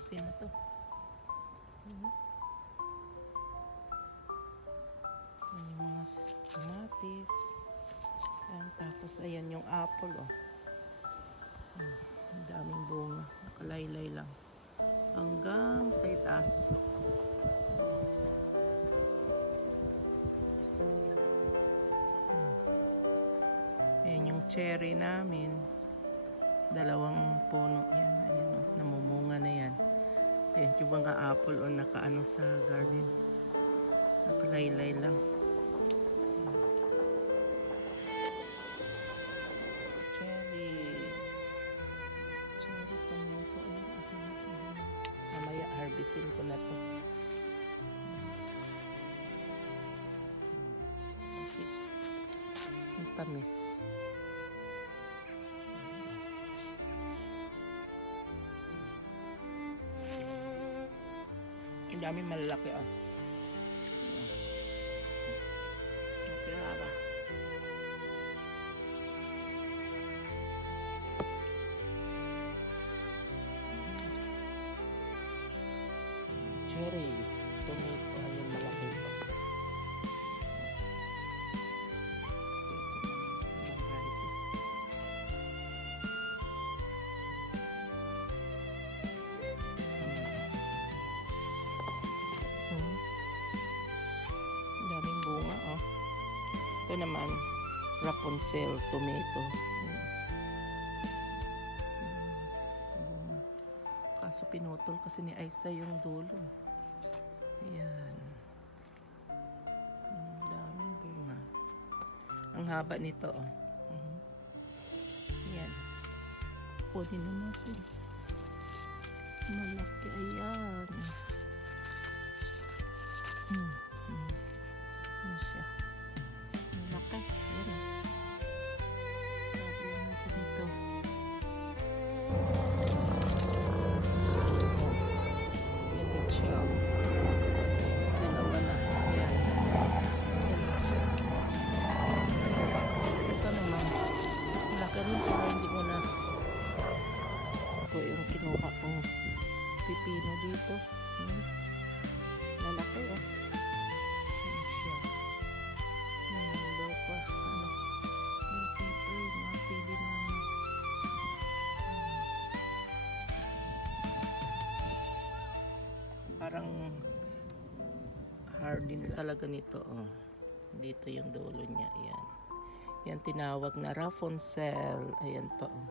Ayusin na to. Yung mga kamatis. Ayan, tapos ayan yung apple, oh. Ang daming bunga. Nakalaylay lang. Hanggang sa itaas. Ayan yung cherry namin. 2 puno. Ayan, ayan, oh. Namumunga na yan. Ayan yung mga apple, oh, nakaano sa garden. Nakalaylay lang. Cherry tomato. Mamaya harvestin ko na to. Ang tamis. Ang dami malalaki, oh. Pera. Cherry tomato, ayun, malaki ito. Daming bunga, oh. Ito naman, Rapunzel tomato. Kaso pinutol kasi ni Aisa yung dulo. Ayan. Daming bunga. Ang haba nito, oh. Ayan. Kunin na natin. Malaki, ayan. Ano siya? Malaki. Ayan. Sabi natin ito. Ayan siya. Dalawa na. Ayan. Ito naman. Malaki rin pero hindi mo na. Ito yung kinuha kong pipino dito. Malaki, oh. Ayan siya. Ayan daw pa. Ano? May people. Mga sili namin. Parang hard din talaga nito, oh. Dito yung dulo niya. Ayan. Yan tinawag na Rapunzel. Ayan pa, oh.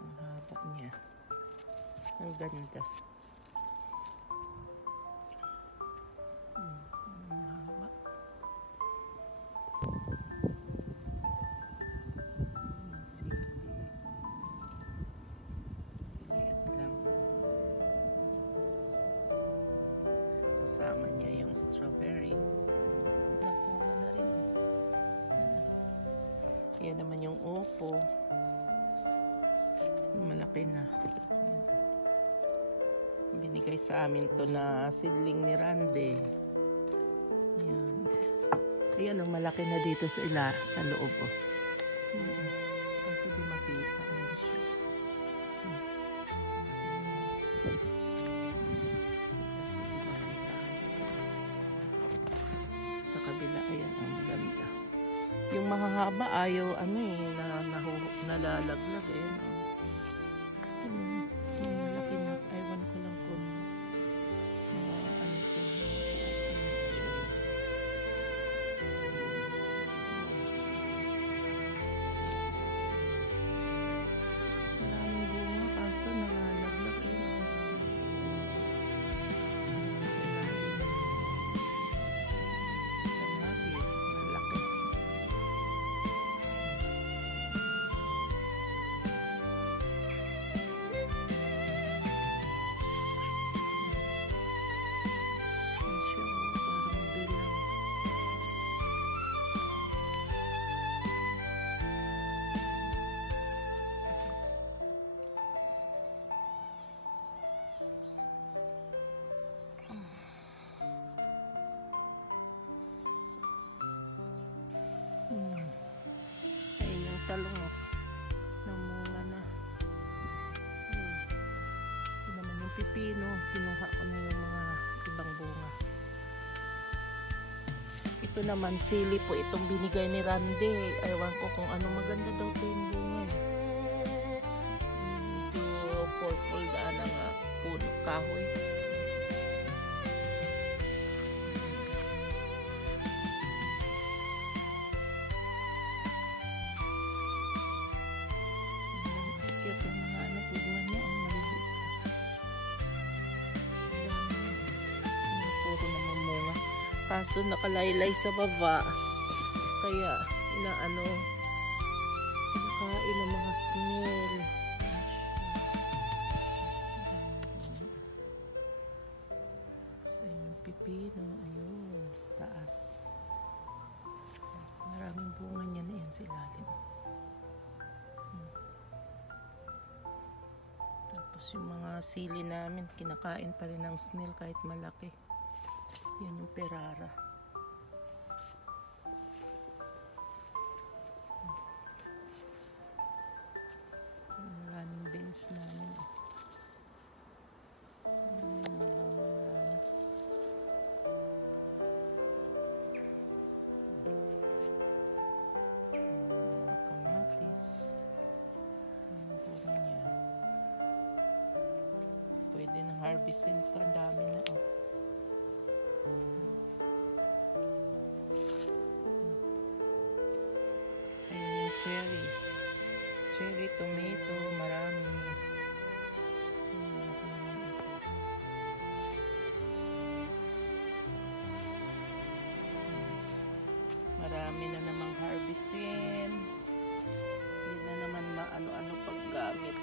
Ang haba niya. Ang ganda. Ang haba. Ang sili. Liit lang. Kasama niya yung strawberry. Napunga na rin. Yan naman yung upo. Malaki na. Binigay sa amin to na seedling ni Rande. Ayan. Ayan, oh, malaki na dito sa loob, oh. Kasi di makita. Ayan siya. Kasi di makita. Sa kabila, ayan, ang ganda. Yung mahahaba, ayaw, ano eh, nalalaglag, ayan, oh. pipino, kinuha ko na yung mga ibang bunga. Ito naman, sili po itong binigay ni Randy. Ewan ko kung ano, maganda daw ito yung bunga. Medyo purple daan ang puno, kahoy. Cute yung mga bunga niya, ang maliliit. Puro namumunga. Kaso nakalaylay sa baba, kaya inaano, nakain ng mga snail. So yung pipino, ayun, sa taas. Maraming bunga niya na yan sa ilalim. Tapos yung mga sili namin, kinakain pa rin ng snail kahit malaki. Yan yung perara. Running beans namin. Mga kamatis. Yung bunga niya. Pwede na harvestin ito. Ang dami na. Cherry. Cherry, tomato, marami. Marami na namang harvestin. Hindi na naman maano-ano paggamit.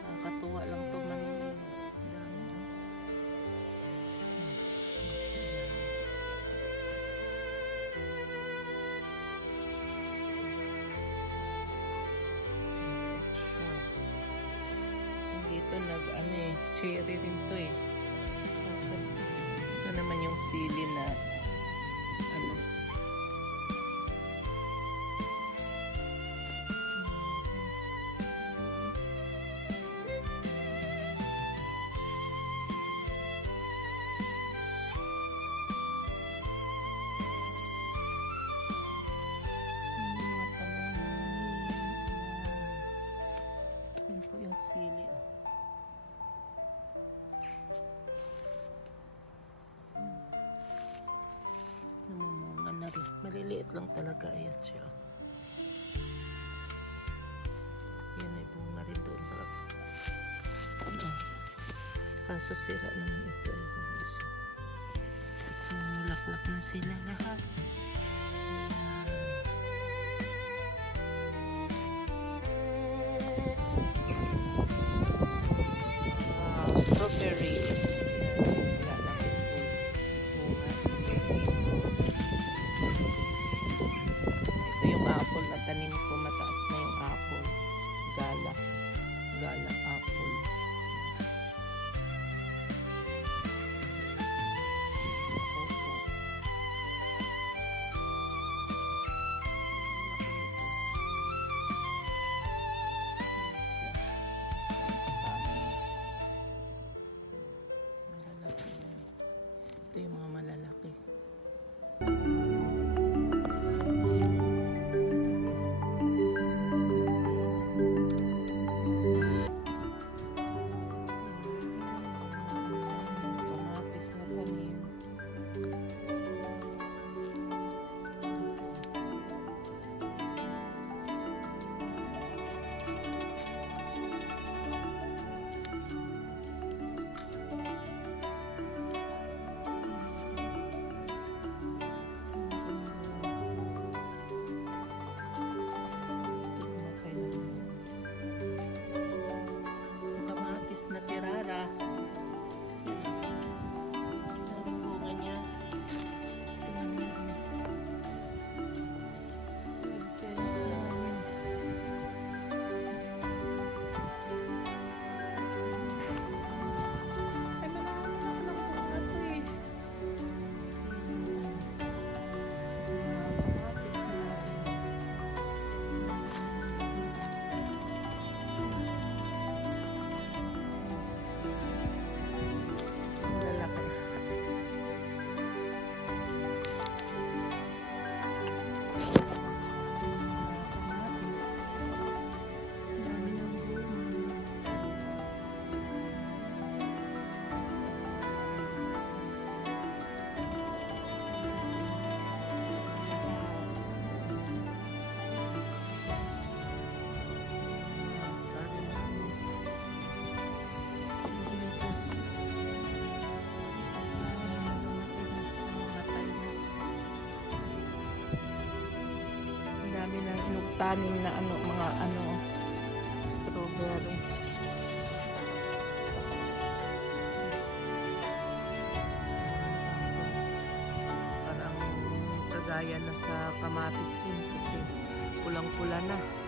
Nakakatuwa lang ito man. Dito nag-ano cherry rin to So, ito naman yung sili na ano. Yan po yung sili. Namumunga na rin. Maliliit lang talaga. Ayan siya. Ayan, may bunga rin doon sa ano. Kaso sira naman ito. Namulaklak na sila lahat. Strawberry. Ito yung apple na tanim ko. Mataas na yung apple. Gala apple. Ito yung mga malalaki. tanim na ano, mga ano, strawberry. Parang kagaya na sa kamatis din. Pulang-pula na.